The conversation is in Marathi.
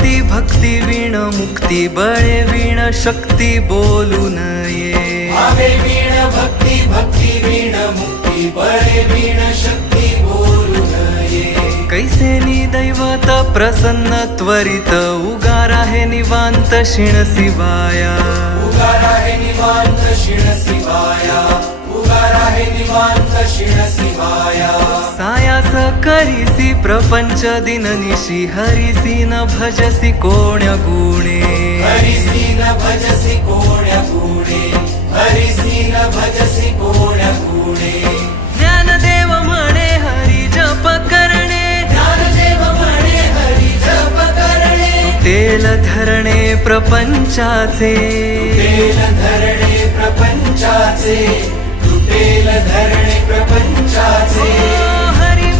भक्ती भक्ती वीण मुक्ती बळे वीण शक्ती बोलू नये भावे वीण भक्ती भक्ती वीण मुक्ती बळे वीण शक्ती बोलू नये कैसे दैवत प्रसन्न त्वरित उगार आहे निवांत शिण शिवाया उगार आहे निवांत शिण शिवाया उगार आहे निवांत शिण शिवाया सायास करीसी प्रपंच दिननिशी हरिसी न भजसी कोण्या गुणे हरिसी न भजसी कोण्या गुणे हरिसी न भजसी कोण्या गुणे ज्ञानदेव म्हणे हरी जप करणे ज्ञानदेव म्हणे हरी जप करणे तुटेल धरणे प्रपंचाचे तुटेल धरणे प्रपंचाचे तुटेल धरणे प्रपंचाचे